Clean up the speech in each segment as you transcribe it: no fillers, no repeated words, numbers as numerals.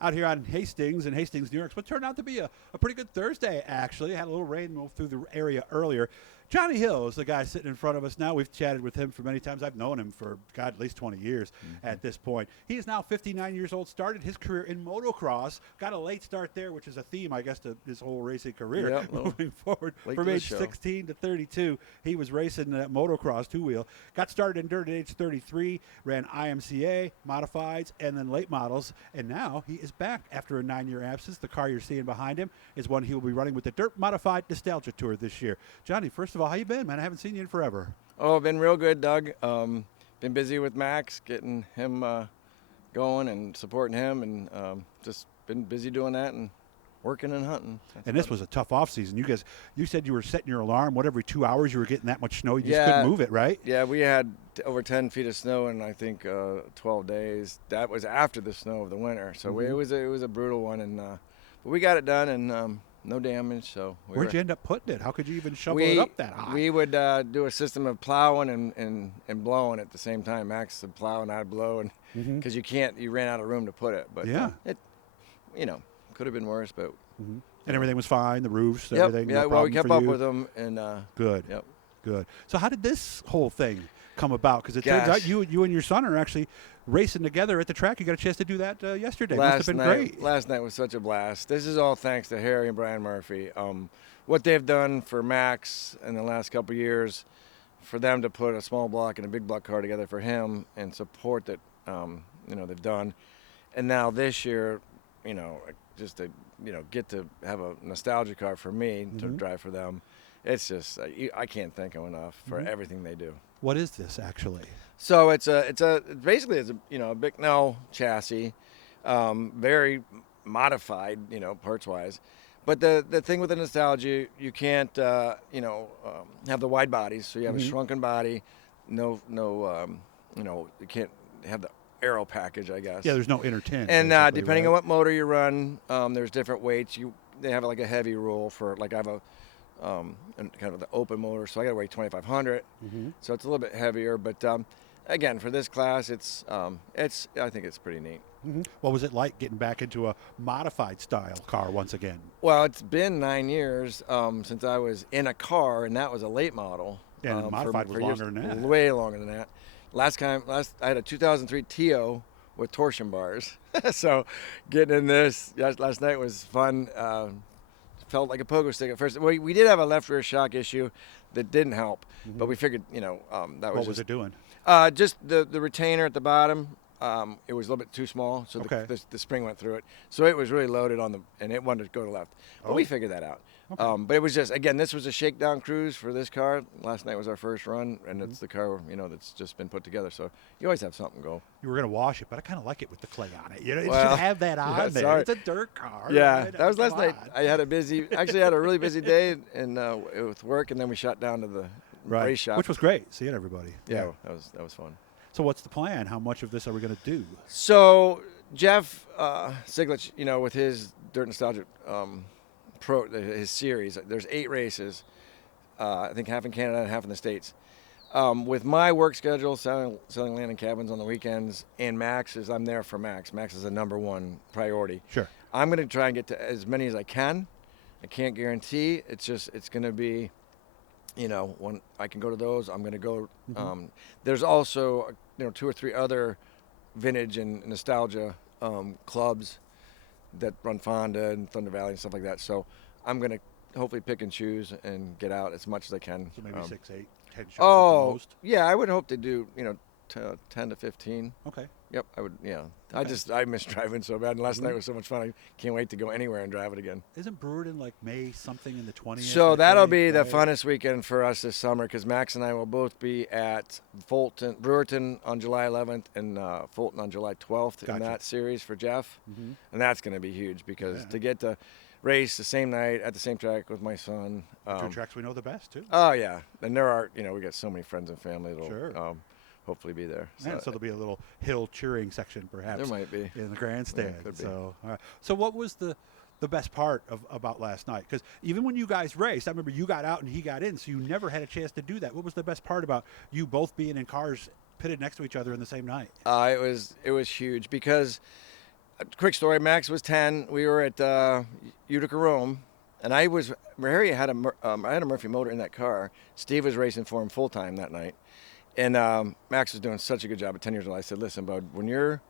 out here on Hastings in Hastings, New York. What turned out to be a pretty good Thursday, actually. Had a little rain move through the area earlier. Johnny Hill is the guy sitting in front of us now. We've chatted with him for many times. I've known him for, God, at least 20 years at this point. He is now 59 years old, started his career in motocross, got a late start there, which is a theme, I guess, to his whole racing career moving forward. From age 16 to 32, he was racing that motocross two-wheel. Got started in dirt at age 33, ran IMCA, modifieds, and then late models, and now he is back after a 9-year absence. The car you're seeing behind him is one he will be running with the Dirt Modified Nostalgia Tour this year. Johnny, first of all, how you been, man? I haven't seen you in forever. Oh, been real good, Doug. Been busy with Max, getting him going and supporting him, and just been busy doing that and working and hunting. And this was a tough off season. You said you were setting your alarm. What, every 2 hours you were getting that much snow? You just couldn't move it, right? Yeah, we had over 10 feet of snow in, I think, 12 days. That was after the snow of the winter, so it was a brutal one, and but we got it done, and no damage. So where'd you end up putting it? How could you even shovel it up that high? We would do a system of plowing and blowing at the same time. Max would plow and I'd blow, and because you ran out of room to put it. But it, could have been worse. But and everything was fine. The roofs, everything. Yeah, no well, we kept up you. with them, and good. Yep. Good. So how did this whole thing come about? Because it turns out you and your son are actually racing together at the track. You got a chance to do that yesterday. Must have been great. Last night was such a blast. This is all thanks to Harry and Brian Murphy. What they've done for Max in the last couple of years, for them to put a small block and a big block car together for him and support that, they've done. And now this year, just to, get to have a nostalgia car for me to drive for them. It's just, I can't thank them enough for everything they do. What is this actually? So it's basically a Bicknell chassis, very modified, parts wise. But the thing with the nostalgia, you can't, have the wide bodies. So you have a shrunken body, you can't have the aero package, I guess. Yeah, there's no inner tin. And depending on what motor you run, there's different weights. They have like a heavy rule for, like I have a kind of the open motor, so I got to weigh 2,500. So it's a little bit heavier, but again, for this class, I think it's pretty neat. What was it like getting back into a modified style car once again? Well, it's been 9 years since I was in a car, and that was a late model. Yeah, and modified was longer than that. Way longer than that. Last I had a 2003 Tio with torsion bars. So getting in this last night was fun. Felt like a pogo stick at first. We did have a left rear shock issue that didn't help, but we figured, that was what was it doing? Just the retainer at the bottom. It was a little bit too small, so the spring went through it. So it was really loaded and it wanted to go to left. But we figured that out. Okay. But it was just, again, this was a shakedown cruise for this car. Last night was our first run, and it's the car, that's just been put together. So you always have something go. You were going to wash it, but I kind of like it with the clay on it. It should have that on there. Sorry. It's a dirt car. Yeah, right? that was last night. I had a really busy day with work, and then we shot down to the race shop. Which was great, seeing everybody. Yeah, that was fun. So what's the plan? How much of this are we going to do? So Jeff Siglich, with his Dirt Nostalgia his series, there's 8 races, I think half in Canada and half in the States. With my work schedule, selling land and cabins on the weekends, and I'm there for Max. Max is the number one priority. Sure. I'm going to try and get to as many as I can. I can't guarantee. It's going to be, when I can go to those, I'm going to go. There's also, 2 or 3 other vintage and nostalgia clubs that run Fonda and Thunder Valley and stuff like that. So I'm going to hopefully pick and choose and get out as much as I can. So maybe 6, 8, 10 shows at the most? Yeah, I would hope to do, 10 to 15. Okay. Yep, I would, yeah. Okay. I miss driving so bad, and last night was so much fun. I can't wait to go anywhere and drive it again. Isn't Brewerton like May something in the 20th? So that'll be the funnest weekend for us this summer, because Max and I will both be at Brewerton on July 11th and Fulton on July 12th in that series for Jeff. And that's going to be huge, because to get to race the same night at the same track with my son. 2 tracks we know the best, too. Oh, yeah. And there are, we got so many friends and family that'll hopefully be there. So there'll be a little hill cheering section, perhaps. There might be. In the grandstand. Yeah, could be. So what was the best part about last night? Because even when you guys raced, I remember you got out and he got in, so you never had a chance to do that. What was the best part about you both being in cars pitted next to each other in the same night? It was huge, because quick story. Max was 10. We were at Utica, Rome, and Harry had I had a Murphy motor in that car. Steve was racing for him full time that night, and Max was doing such a good job at 10 years old. I said, "Listen, bud, when you're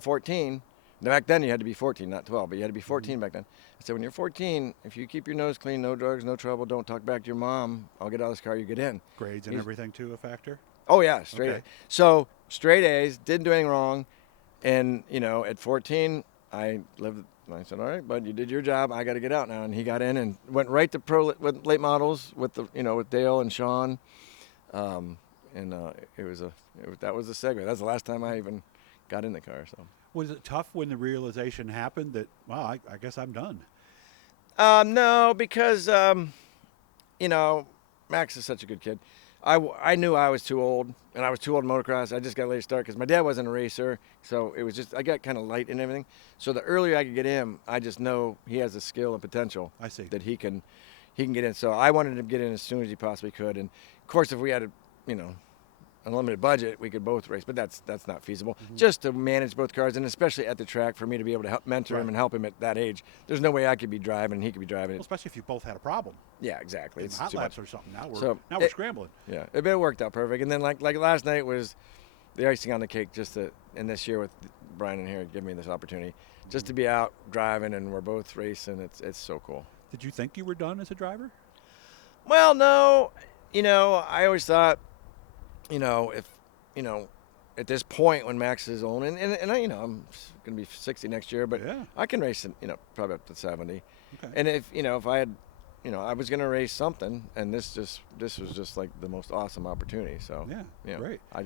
14, back then you had to be 14, not 12, but you had to be 14 back then. I said, when you're 14, if you keep your nose clean, no drugs, no trouble, don't talk back to your mom, I'll get out of this car, you get in." Grades and everything too a factor? Oh yeah, straight Okay. A. So straight A's, didn't do anything wrong, and at 14, I said, "All right, bud, you did your job. I got to get out now." And he got in and went right to pro with late models with with Dale and Sean, that was the segue. That's the last time I even got in the car. So. Was it tough when the realization happened that, wow, I guess I'm done? No, because Max is such a good kid. I knew I was too old, and I was too old in motocross. I just got a late start because my dad wasn't a racer, so it was just I got kind of light and everything. So the earlier I could get him, I just know he has the skill and potential. I see. That he can get in. So I wanted him to get in as soon as he possibly could. And of course, if we had unlimited budget, we could both race, but that's not feasible. Just to manage both cars, and especially at the track, for me to be able to help mentor him and help him at that age. There's no way I could be driving and he could be driving. Well, especially if you both had a problem. Yeah, exactly. It's It's hot too laps much. or something. Now we're scrambling. Yeah, it worked out perfect. And then like last night was the icing on the cake. And this year with Brian and Harry, give me this opportunity just to be out driving, and we're both racing. It's so cool. Did you think you were done as a driver? Well, no. I always thought, if at this point when Max is old, and I'm going to be 60 next year, but Yeah. I can race, probably up to 70. Okay. And if I had, I was going to race something, and this was just like the most awesome opportunity. So Yeah, great. I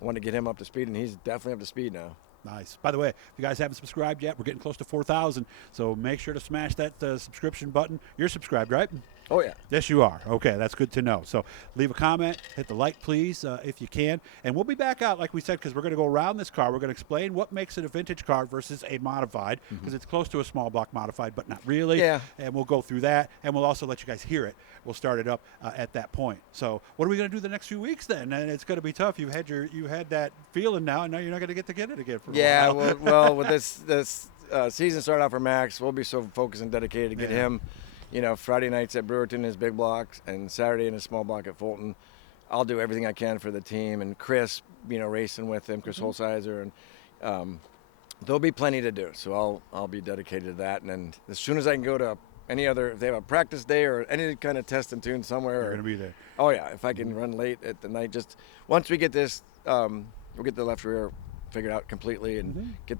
want to get him up to speed, and he's definitely up to speed now. Nice. By the way, if you guys haven't subscribed yet, we're getting close to 4,000, so make sure to smash that subscription button. You're subscribed, right? Oh yeah. Yes, you are. Okay, that's good to know. So leave a comment, hit the like, please, if you can. And we'll be back out, like we said, because we're going to go around this car. We're going to explain what makes it a vintage car versus a modified, because it's close to a small block modified, but not really. Yeah. And we'll go through that, and we'll also let you guys hear it. We'll start it up at that point. So what are we going to do the next few weeks then? And it's going to be tough. You had that feeling now, and now you're not going to get it again for a while. well, with this season started out for Max, we'll be so focused and dedicated to get him. Friday nights at Brewerton, his big blocks, and Saturday in his small block at Fulton. I'll do everything I can for the team, and Chris, racing with him, Chris Holsizer, and there'll be plenty to do. So I'll be dedicated to that. And then as soon as I can go to if they have a practice day or any kind of test and tune somewhere, You're going to be there. Oh yeah, if I can run late at the night, just once we get this, we'll get the left rear figured out completely and get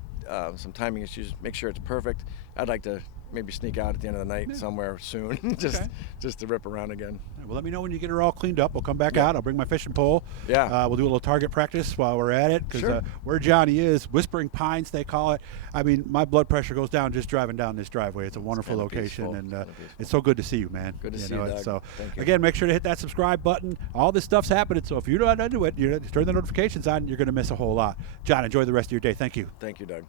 some timing issues, make sure it's perfect. I'd like to maybe sneak out at the end of the night somewhere soon, just to rip around again. Well, let me know when you get her all cleaned up. We'll come back out. I'll bring my fishing pole. Yeah. We'll do a little target practice while we're at it, because Sure. Where Johnny is, Whispering Pines, they call it. I mean, my blood pressure goes down just driving down this driveway. It's a wonderful kinda location, peaceful. and It's kinda peaceful. it's so good to see you, man. Good to see you, Doug. So, Thank you. again, make sure to hit that subscribe button. All this stuff's happening, so if you're not into it, you turn the notifications on, you're going to miss a whole lot. John, enjoy the rest of your day. Thank you. Thank you, Doug.